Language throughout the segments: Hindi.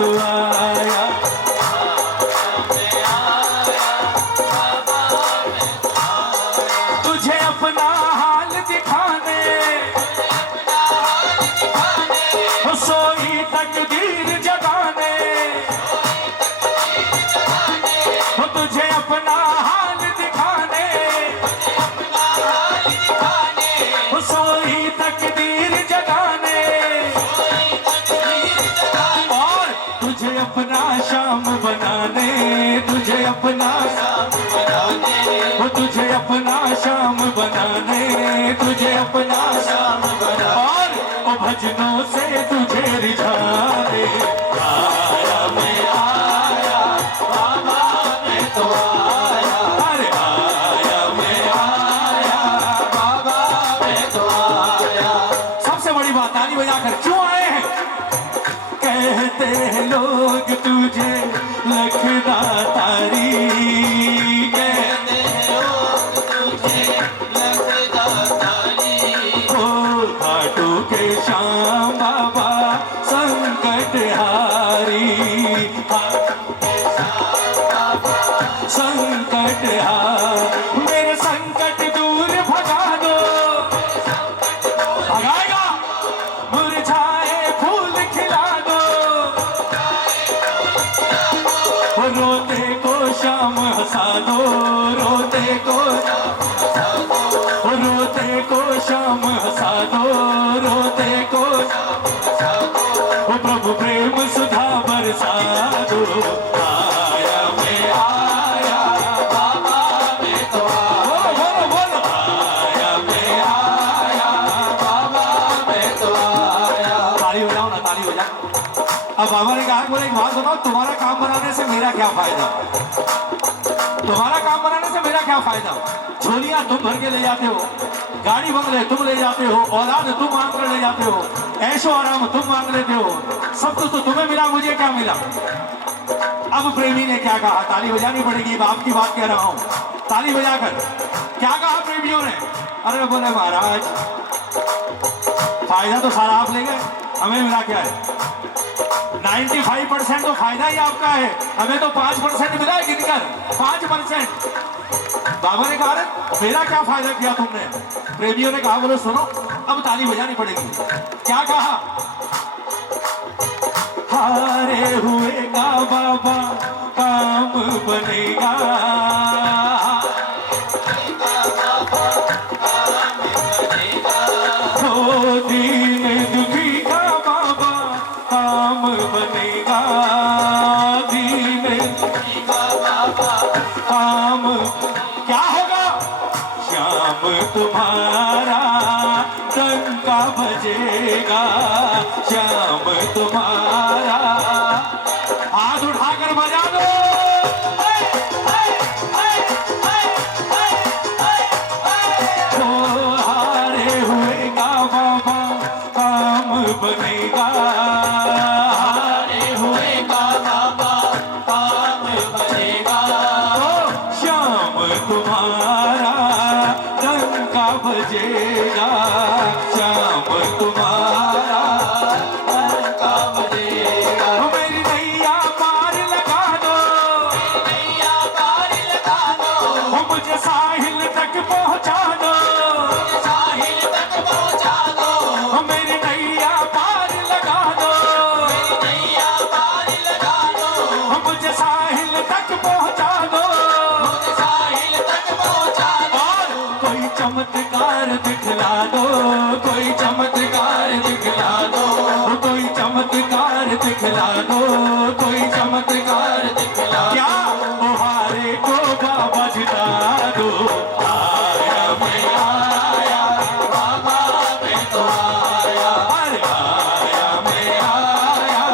तू आया। तुझे अपना हाल दिखाने हो सोई तकदीर जगाने हो तुझे अपना हाल दिखाने हो सोई तकदीर जगाने और तुझे अपना शाम बनाने तुझे अपना शाम बनाने हो तुझे अपना शाम बनाने तुझे अपना शाम बना और ओ भजनों से तुझे रिझाने आया मैं आया बाबा मैं तो आया अरे आया मैं आया बाबा मैं तो आया। सबसे बड़ी बात ताली बजाकर क्यों आए हैं? कहते हैं लोग तुझे लखदातारी कहते हैं लोग तुझे लखदातारी हो घाटू के श्याम बाबा संकट हारी संकट हार मेरे संकट दूर भगा दो भगाएगा मुरझाए फूल खिला दो रोते को शाम हंसा दो रोते को रोते को शाम हंसा दो रोते को वो प्रभु प्रेम सुधा बरसा दो आया मैं आया बाबा मैं तो आया बोलो बोलो आया मैं आया बाबा मैं तो आया। ताली बजाओ ना ताली बजाओ। अब बाबा ने कहा बोले एक बात सुनाओ तुम्हारा काम बनाने से मेरा क्या फायदा तुम्हारा काम बनाने से मेरा क्या फायदा? झोलियां तुम भर के ले जाते हो गाड़ी बंगले तुम ले जाते हो औलाद तुम मांग कर ले जाते हो ऐशो आराम तुम मांग लेते हो सब कुछ तो तुम्हें मिला मुझे क्या मिला? अब प्रेमी ने क्या कहा? ताली बजानी पड़ेगी बाप की बात कह रहा हूं ताली बजाकर क्या कहा प्रेमियों ने? अरे बोले महाराज फायदा तो सारा आप ले गए हमें मिला क्या है? 95% तो फायदा ही आपका है हमें तो 5% मिला है गिनकर 5%। बाबा ने कहा मेरा क्या फायदा किया तुमने? प्रेमियों ने कहा बोलो सुनो अब ताली बजानी पड़ेगी। क्या कहा? हारे हुए का बाबा काम बनेगा हो दीन दुखी का बाबा काम बनेगा दीन दुखी का बाबा काम क्या होगा? श्याम तुम्हारा डंका बजेगा श्याम तुम्हारा हाथ उठाकर बजा दो हारे हुए का बाबा काम बनेगा हारे हुए का बाबा काम बनेगा श्याम तुम्हारा डंका बजेगा श्याम तुम्हारा डंका बजेगा। मेरी नैया पार लगा दो नैया पार लगा दो मुझे साहिल तक पहुंचा दो साहिल तक पहुंचा दो मेरी नैया पार लगा दो मेरी नैया पार लगा दो मुझे साहिल तक पहुंचा दो मुझे साहिल तक पहुंचा दो कोई चमत्कार दिखला दो कोई चमत्कार दिखला दो कोई चमत्कार दिखला दो कोई चमत्कार दिखला क्या हारे को बाबा जिता दो आया मैं आया बाबा मैं तो आया अरे आया मैं आया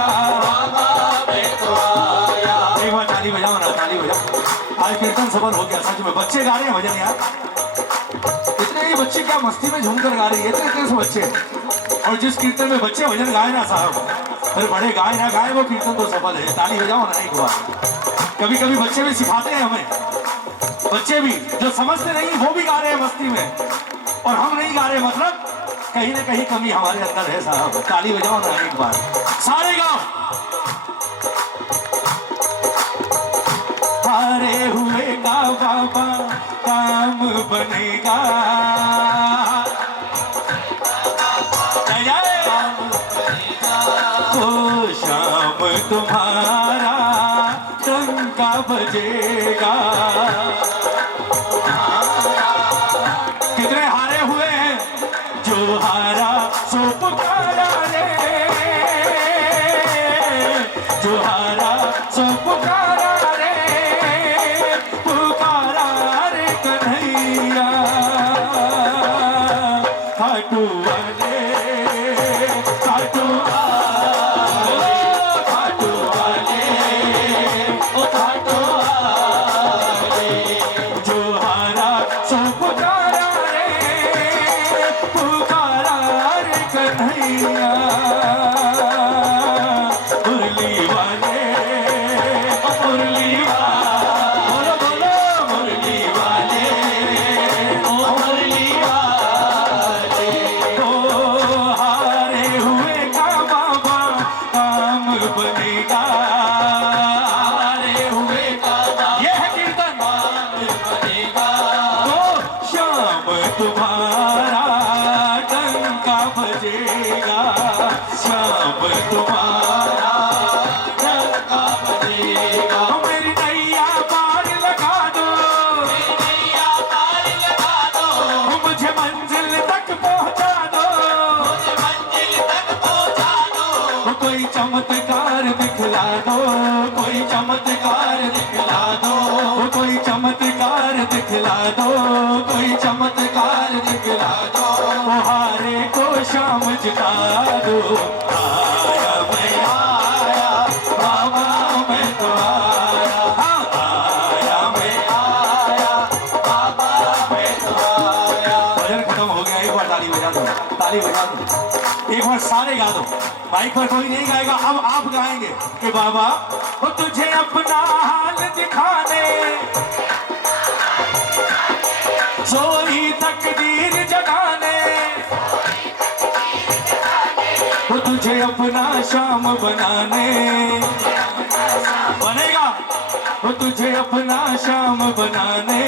बाबा मैं तो आया। एक बार ताली बजाओ ना ताली बजाओ। आज कीर्तन सफल हो गया सच में बच्चे गा रहे हैं भजन यार इतने ये बच्चे क्या मस्ती में झूम कर गा रही है इतने इतने से बच्चे और जिस कीर्तन में बच्चे भजन गाए ना साहब फिर बड़े गाए ना गाए वो कीर्तन तो सफल है। ताली बजाओ ना एक बार। कभी कभी बच्चे भी सिखाते हैं हमें बच्चे भी जो समझते नहीं वो भी गा रहे हैं मस्ती में और हम नहीं गा रहे मतलब कहीं ना कहीं कमी हमारे अंदर है साहब। ताली बजाओ ना एक बार, सारे गाओ। हारे हुए का बाबा काम बनेगा, तो शाम तुम्हारा डंका बजेगा। कितने हारे हुए हैं? जो हारा सो पुकारा रे, जो हारा सो पुकारा रे, पुकारा रे कन्हैया। खाटू वाले खाटू तुम्हारा डंका बजेगा, शाम तुम्हारा डंका बजेगा। मेरी नैया पार लगा दो, मेरी नैया पार लगा दो, मुझे मंजिल तक पहुंचा दो, मुझे मंजिल तक पहुंचा दो। कोई चमत्कार दिखला दो, कोई चमत्कार दिखला दो, कोई चमत्कार दिखला दो, कोई चमत्कार दिखला दो। हारे को शाम जगा दो। आया मैं आया बाबा मैं तो आया, आया मैं आया बाबा मैं तो आया। भजन खत्म हो गया, एक बार ताली बजा दो, ताली बजा दो, एक बार सारे गा दो। माइक पर कोई नहीं गाएगा, अब आप गाएंगे कि बाबा वो तुझे अपना हाल दिखाने, सोई तकदीर जगाने, वो तुझे अपना शाम बनाने, बनेगा वो तुझे अपना शाम बनाने,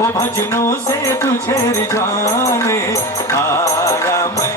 वो भजनों से तुझे रिझाने। आया मैं